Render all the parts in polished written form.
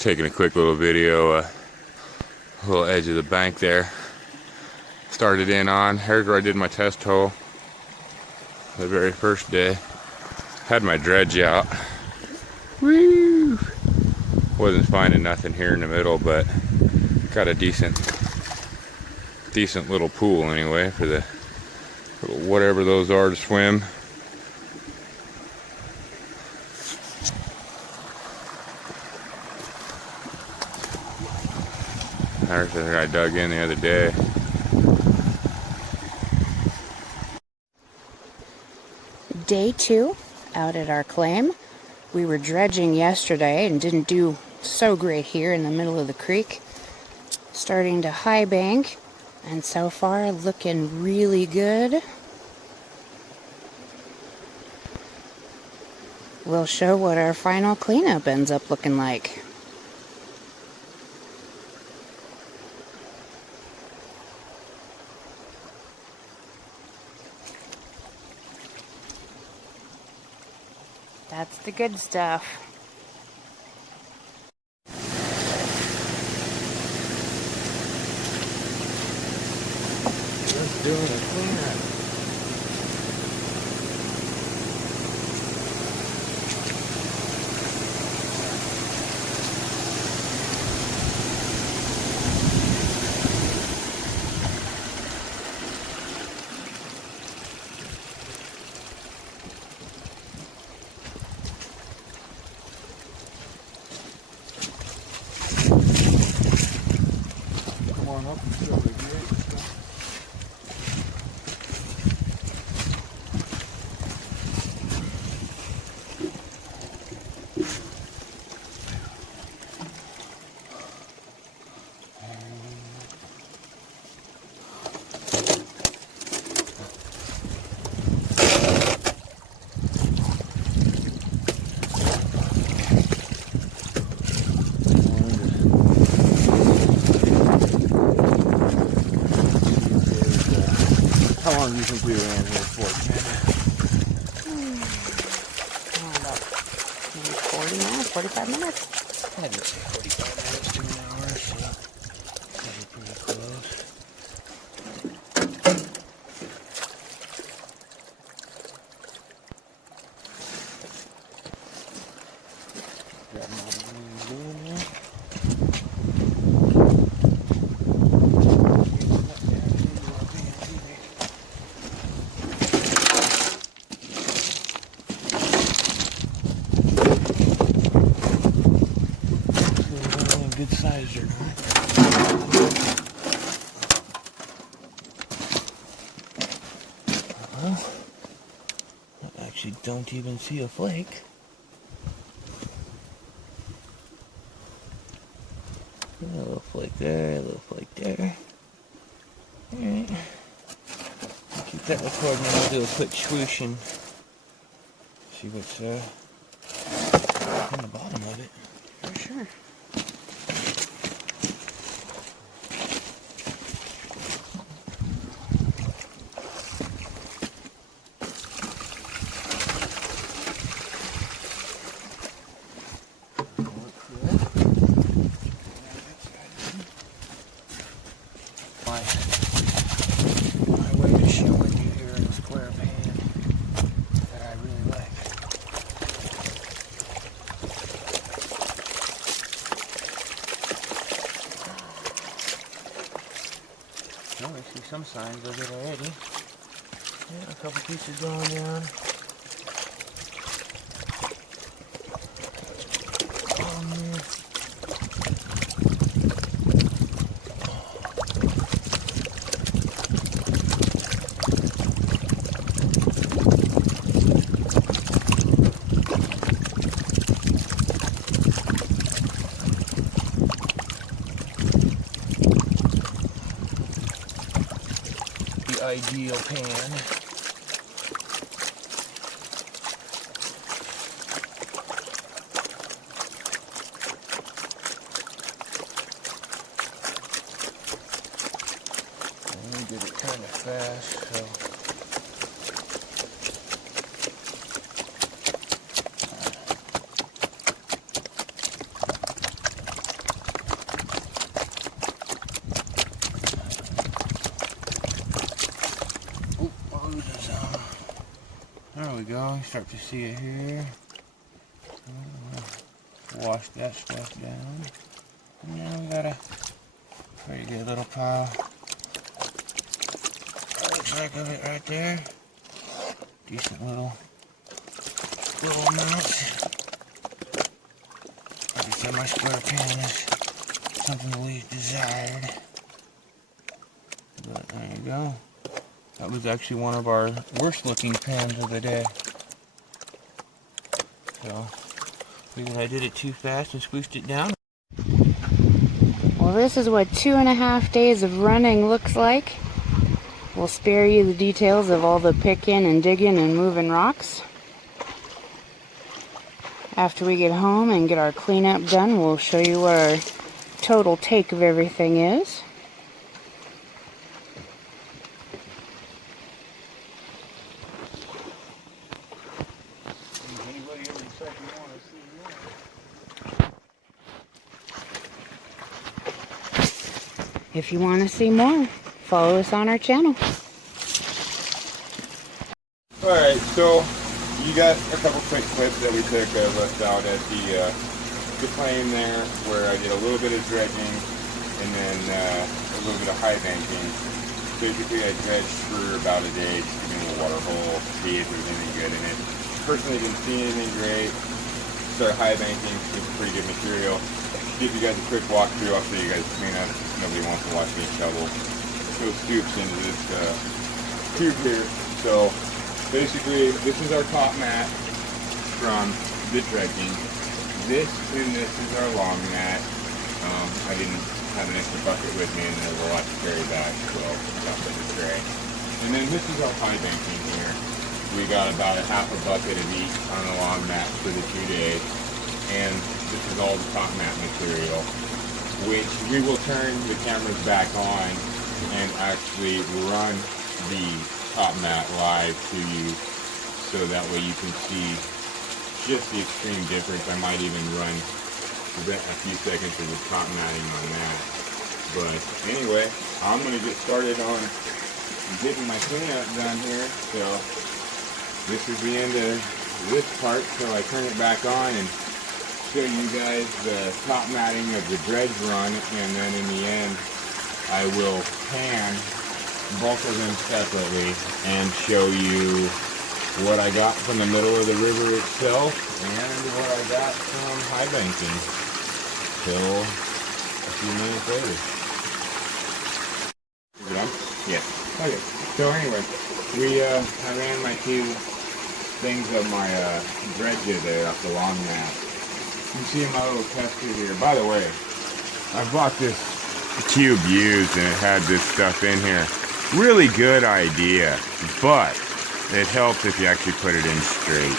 Taking a quick little video, little edge of the bank there. Started in on, here's where I did my test hole the very first day. Had my dredge out. Woo! Wasn't finding nothing here in the middle, but got a decent little pool anyway for the whatever those are to swim. There's the thing I dug in the other day. Day 2 out at our claim. We were dredging yesterday and didn't do so great here in the middle of the creek. Starting to high bank, and so far looking really good. We'll show what our final cleanup ends up looking like. That's the good stuff. Just doing a cleanup. Come on up and show the gate. How long do you think we were in here for, About maybe 40 minutes, 45 minutes. I'd say 45 minutes to an hour, so that'd be pretty close. Got another one doing there. Good size or not. I actually don't even see a flake. A little flake there, a little flake there. Alright. Keep that recording and I'll do a quick swoosh and see what's on the bottom of it. For sure. My way of showing you here in a square pan that I really like. Oh, I see some signs of it already. Yeah, a couple pieces going down. Ideal pan. And we did it kind of fast, so start to see it here. Wash that stuff down. And then we got a pretty good little pile. Looks like of it right there. Decent little amounts. Like I said, my square pan is something the least desired. But there you go. That was actually one of our worst looking pans of the day. So, figured I did it too fast and squished it down. Well, this is what 2.5 days of running looks like. We'll spare you the details of all the picking and digging and moving rocks. After we get home and get our cleanup done, we'll show you what our total take of everything is. If you want to see more, follow us on our channel. Alright, so you got a couple quick clips that we took of us out at the claim there, where I did a little bit of dredging and then a little bit of highbanking. Basically I dredged for about a day, just giving a water hole, see if there's anything good in it. Personally didn't see anything great. Started highbanking, it's pretty good material. Give you guys a quick walkthrough after you guys clean up. Nobody wants to watch me shovel. Let's go scoops into this tube here. So basically, this is our top mat from the dredging. This and this is our long mat. I didn't have an extra bucket with me, and there was a lot to carry back, so I got that to tray. And then this is our highbanking here. We got about a half a bucket of each on the long mat for the 2 days. And this is all the top mat material, which we will turn the cameras back on and actually run the top mat live to you, so that way you can see just the extreme difference. I might even run a few seconds of the top matting on that. But anyway, I'm going to get started on getting my cleanup done here. So this is the end of this part, so I turn it back on and show you guys the top matting of the dredge run, and then in the end I will pan both of them separately and show you what I got from the middle of the river itself and what I got from highbanking. Till a few minutes later. Is it on? Yeah. Okay. So anyway, I ran my 2 things of my dredge there off the long mat. You see my little tester here. By the way, I bought this cube used and it had this stuff in here. Really good idea, but it helps if you actually put it in straight.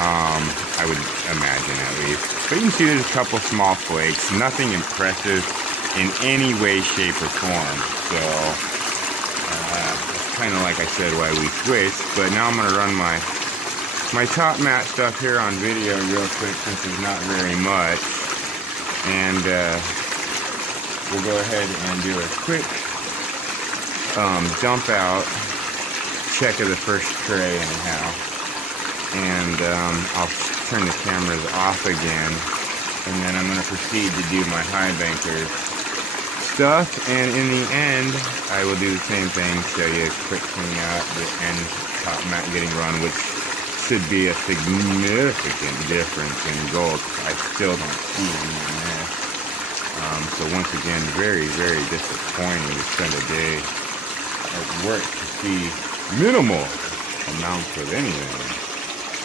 I would imagine at least. But you can see there's a couple small flakes. Nothing impressive in any way, shape, or form. So, kind of like I said why we switched. But now I'm going to run my top mat stuff here on video real quick, since there's not very much, and we'll go ahead and do a quick dump out check of the first tray anyhow, and I'll turn the cameras off again, and then I'm going to proceed to do my high banker stuff, and in the end I will do the same thing, show you a quick clean out and top mat getting run, which should be a significant difference in gold. I still don't see any in there. So once again, very, very disappointing to spend a day at work to see minimal amounts of anything.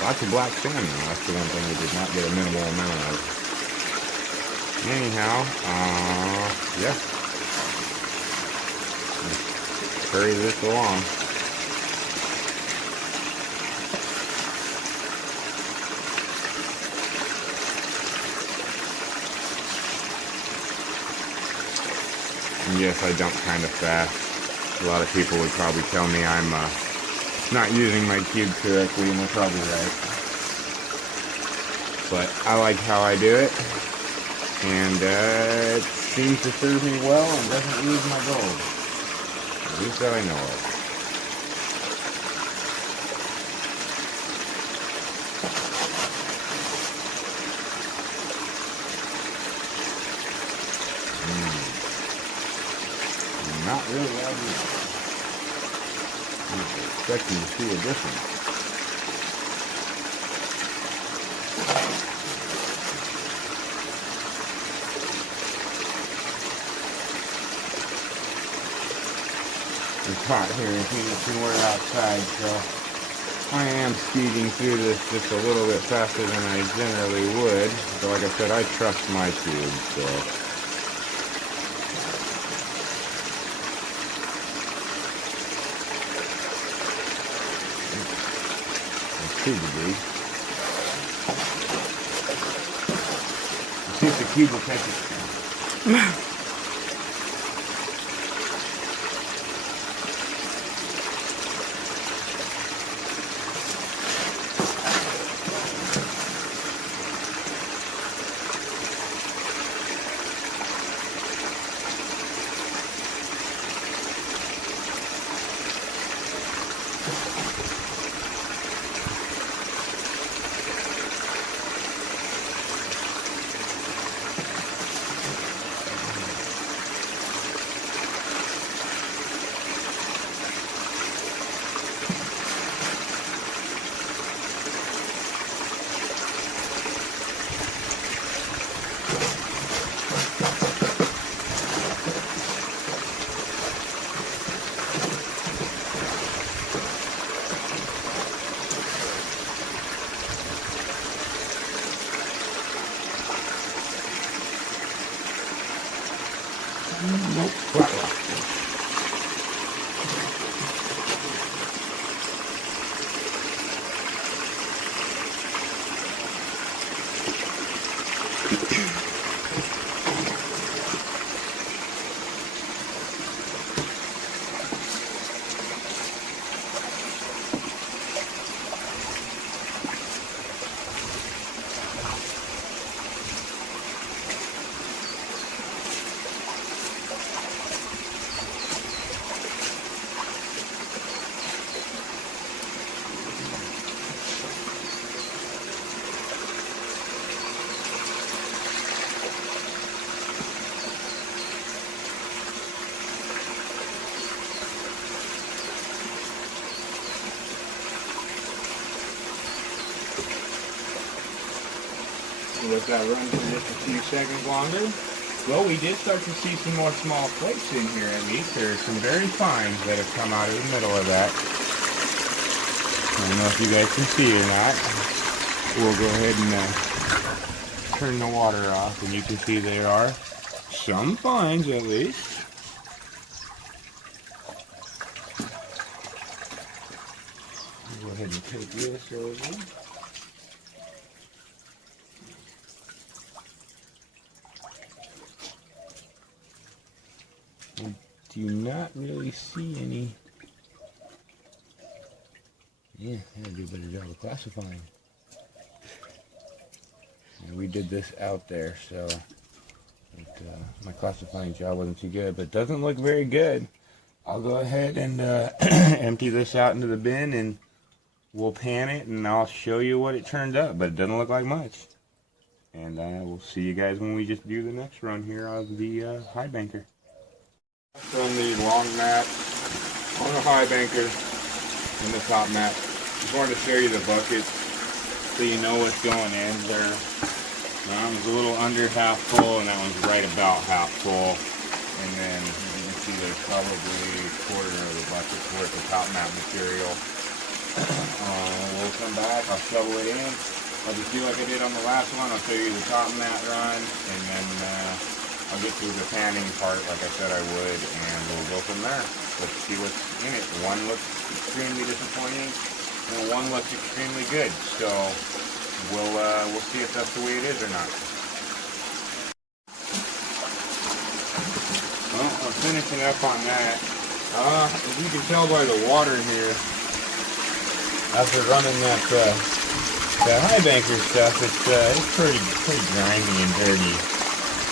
Lots of black salmon. That's the one thing we did not get a minimal amount of. Anyhow, yeah. Hurry this along. And yes, I dump kind of fast. A lot of people would probably tell me I'm not using my cube correctly, and they're probably right. But I like how I do it, and it seems to serve me well and doesn't lose my gold. At least that I know of. Not really. I was expecting to see a difference. It's hot here in Phoenix and we're outside, so I am speeding through this just a little bit faster than I generally would. But like I said, I trust my tube, so. It's too big. I think the cube will catch it. Nope. Let that run for just a few seconds longer. Well, we did start to see some more small flakes in here at least. There are some very fines that have come out of the middle of that. I don't know if you guys can see it or not. We'll go ahead and turn the water off, and you can see there are some fines at least. Go ahead and take this over. Do not really see any. Yeah, I gotta do a better job of classifying. Yeah, we did this out there, so my classifying job wasn't too good, but it doesn't look very good. I'll go ahead and empty this out into the bin, and we'll pan it, and I'll show you what it turned up, but it doesn't look like much. And we'll see you guys when we just do the next run here of the high banker. From the long mat on the high banker and the top mat. Just wanted to show you the buckets so you know what's going in. That one's a little under half full, and that one's right about half full. And then you can see there's probably a quarter of the bucket's worth of top mat material. We'll come back, I'll shovel it in. I'll just do like I did on the last one. I'll show you the top mat run, and then I'll get to the panning part like I said I would, and we'll go from there. Let's see what's in it. One looks extremely disappointing, and one looks extremely good. So we'll see if that's the way it is or not. Well, I'm finishing up on that. As you can tell by the water here, after running that high banker stuff, it's pretty grimy and dirty.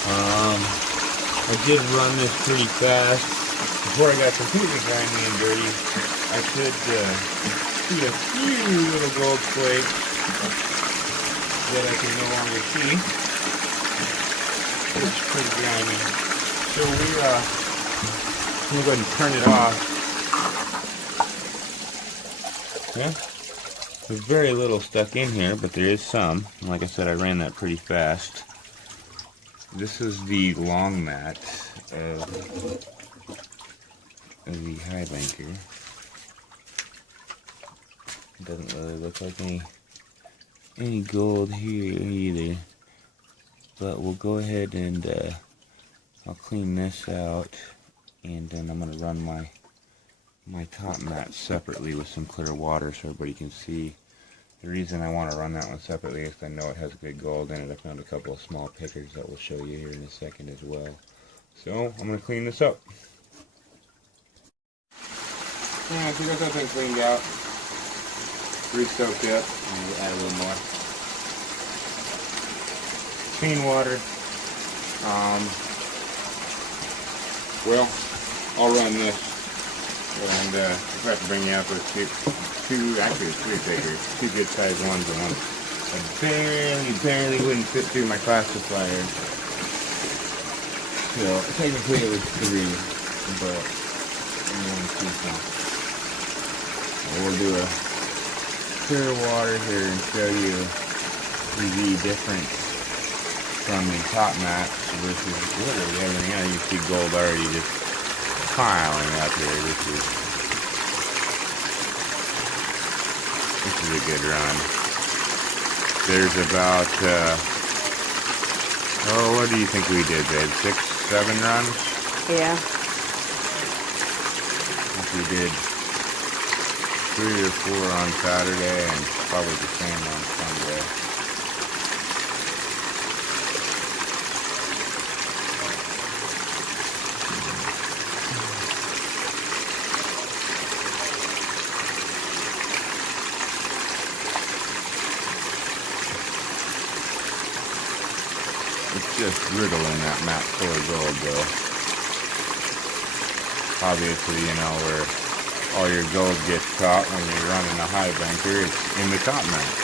I did run this pretty fast. Before I got completely grimy and dirty, I could see a few little gold flakes that I can no longer see. It's pretty grimy. So we I'm gonna go ahead and turn it off. Yeah, there's very little stuck in here, but there is some. Like I said, I ran that pretty fast. This is the long mat of the highbanker. Doesn't really look like any gold here either. But we'll go ahead and I'll clean this out, and then I'm gonna run my top mat separately with some clear water so everybody can see. The reason I want to run that one separately is I know it has good gold in it. I found a couple of small pickers that we'll show you here in a second as well. So I'm gonna clean this up. Yeah, so we got that thing cleaned out, re-soaked up, and we'll add a little more clean water. Well, I'll run this, and I forgot to bring you out those actually three pickers, two good sized ones, and one that barely wouldn't fit through my classifier. So technically it was three, but I'm only two now. We'll do a clear water here and show you the difference from the top mats versus literally everything else. You see gold already just piling up here. This is a good run. There's about what do you think we did, babe? 6, 7 runs? Yeah. I think we did 3 or 4 on Saturday, and probably the same on Sunday. It's just riddling that mat full of gold, though. Obviously, you know, where all your gold gets caught when you're running a highbanker, it's in the top mat.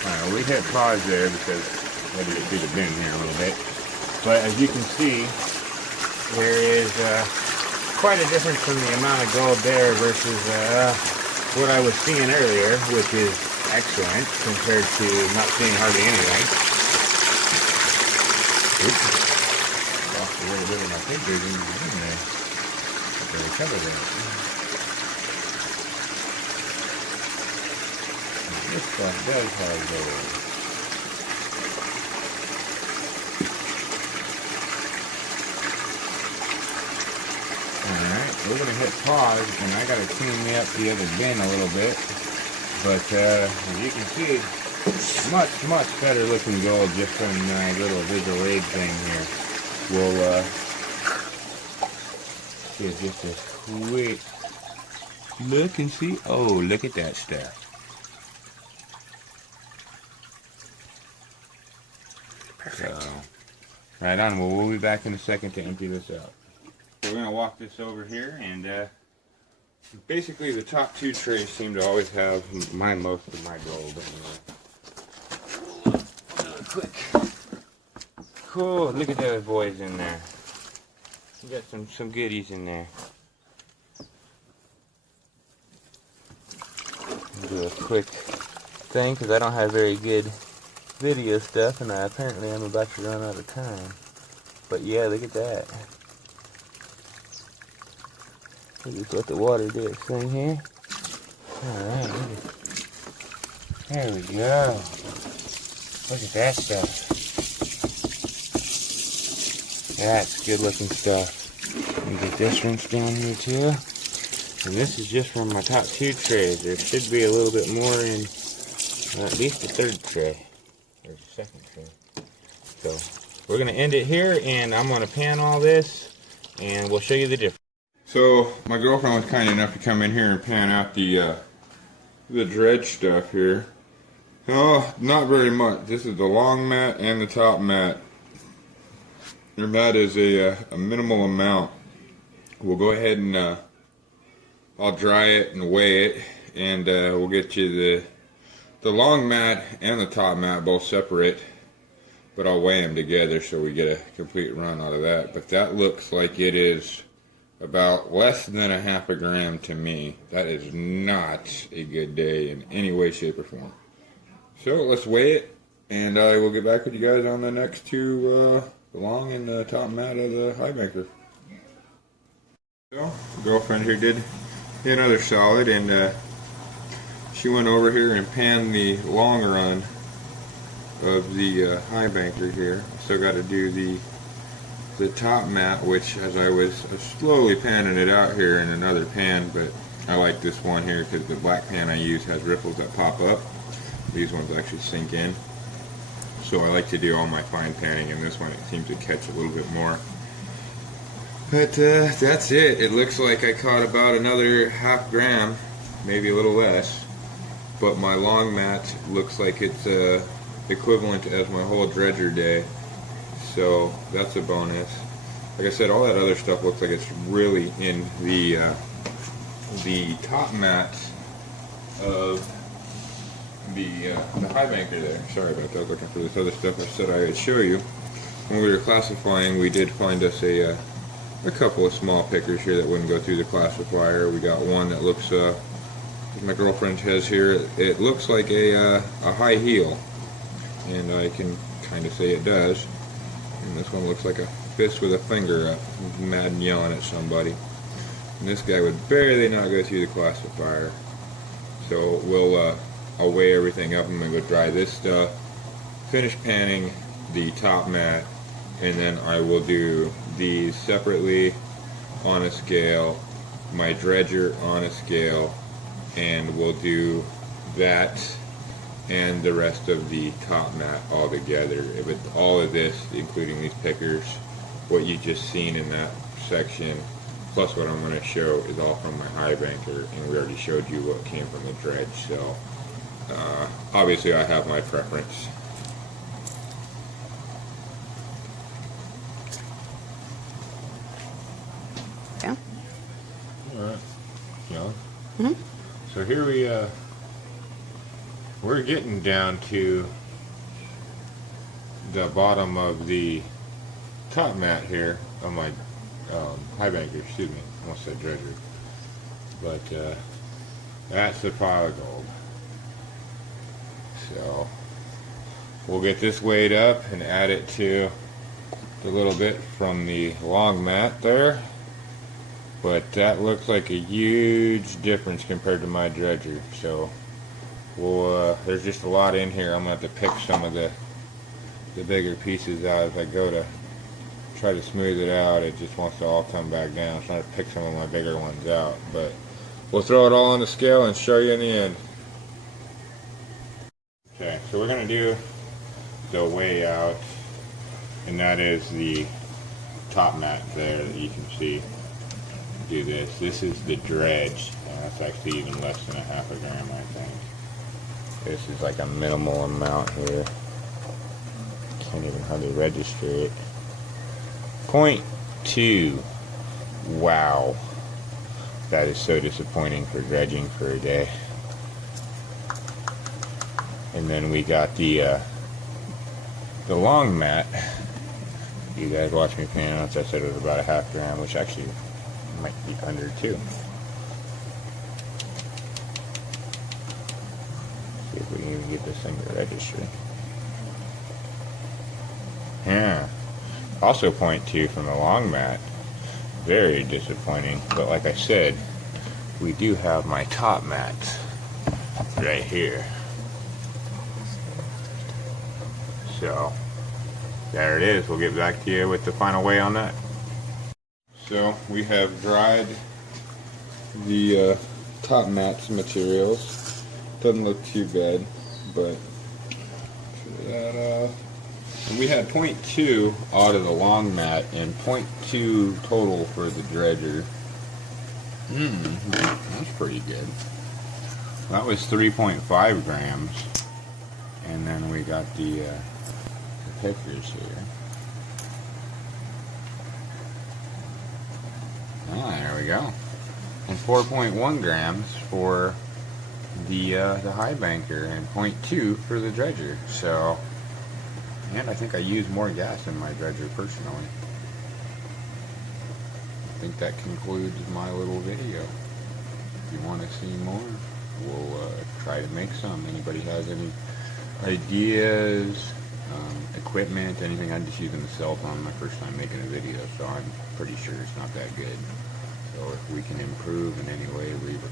Alright, we hit pause there because I had to get through the bin here a little bit. But as you can see, there is quite a difference from the amount of gold there versus what I was seeing earlier, which is excellent compared to not seeing hardly anything. Oops. Lost a little bit of my fingers in there. But I covered it. This stuff does have gold. Alright, we're going to hit pause, and I got to clean me up the other bin a little bit. But as you can see, much better looking gold just from my little visual aid thing here. We'll do just a quick look and see. Oh, look at that stuff. Perfect. So, right on. Well, we'll be back in a second to empty this out. So we're going to walk this over here, and basically the top 2 trays seem to always have most of my gold anyway. Really quick. Cool. Look at those boys in there. You got some goodies in there. Do a quick thing because I don't have very good video stuff, and apparently I'm about to run out of time. But yeah, look at that. We'll just let the water do its thing here. Alright, there we go. Look at that stuff. That's good looking stuff. Let me get this rinsed down here too. And this is just from my top 2 trays. There should be a little bit more in at least the 3rd tray. There's a 2nd tray. So we're going to end it here, and I'm going to pan all this, and we'll show you the difference. So my girlfriend was kind enough to come in here and pan out the dredge stuff here. Oh, not very much. This is the long mat and the top mat. Your mat is a minimal amount. We'll go ahead and I'll dry it and weigh it, and we'll get you the long mat and the top mat both separate, but I'll weigh them together so we get a complete run out of that. But that looks like it is about less than a half a gram to me. That is not a good day in any way, shape, or form. So let's weigh it, and I will get back with you guys on the next two, the long and the top mat of the high banker. So, girlfriend here did another solid, and she went over here and panned the long run of the high banker here. Still got to do the top mat, which as I was slowly panning it out here in another pan, but I like this one here because the black pan I use has ripples that pop up. These ones actually sink in. So I like to do all my fine panning in this one. It seems to catch a little bit more. But that's it. It looks like I caught about another half gram, maybe a little less. But my long mat looks like it's equivalent as my whole dredger day. So that's a bonus. Like I said, all that other stuff looks like it's really in the top mat of the high banker there. Sorry about that. I was looking for this other stuff I said I would show you. When we were classifying, we did find us a couple of small pickers here that wouldn't go through the classifier. We got one that looks, my girlfriend has here, it looks like a high heel, and I can kind of say it does. And this one looks like a fist with a finger up, mad and yelling at somebody. And this guy would barely not go through the classifier. So we'll I'll weigh everything up. I'm going to go dry this stuff, finish panning the top mat, and then I will do these separately on a scale, my dredger on a scale, and we'll do that and the rest of the top mat all together. But all of this, including these pickers, what you just seen in that section, plus what I'm going to show, is all from my high banker, and we already showed you what came from the dredge. So obviously I have my preference. Yeah. Alright. Yeah. Mm-hmm. So here we're getting down to the bottom of the top mat here on my high banker, excuse me, I almost said dredger. But that's the pile of gold. So we'll get this weighed up and add it to the little bit from the long mat there. But that looks like a huge difference compared to my dredger. So we'll, there's just a lot in here. I'm going to have to pick some of the bigger pieces out as I go to try to smooth it out. It just wants to all come back down. I'm trying to pick some of my bigger ones out. But we'll throw it all on the scale and show you in the end. Okay, so we're going to do the weigh out, and that is the top mat there that you can see. Do this. This is the dredge. That's actually even less than a half a gram, I think. This is like a minimal amount here. Can't even hardly register it. 0.2. Wow. That is so disappointing for dredging for a day. And then we got the long mat. You guys watch me pan out. I said it was about a half gram, which actually might be under too. See if we can even get this thing to register. Yeah. Also 0.2 from the long mat. Very disappointing. But like I said, we do have my top mat right here. So there it is. We'll get back to you with the final weigh on that. So we have dried the top mat's materials. Doesn't look too bad, but that, and we had 0.2 out of the long mat and 0.2 total for the dredger. That's pretty good. That was 3.5 grams. And then we got the pickers here. Ah, there we go. And 4.1 grams for the high banker and 0.2 for the dredger. So, and I think I use more gas in my dredger personally. I think that concludes my little video. If you want to see more, we'll try to make some. Anybody has any ideas, equipment, anything? I'm just using the cell phone my first time making a video, so I'm pretty sure it's not that good. So if we can improve in any way, leave a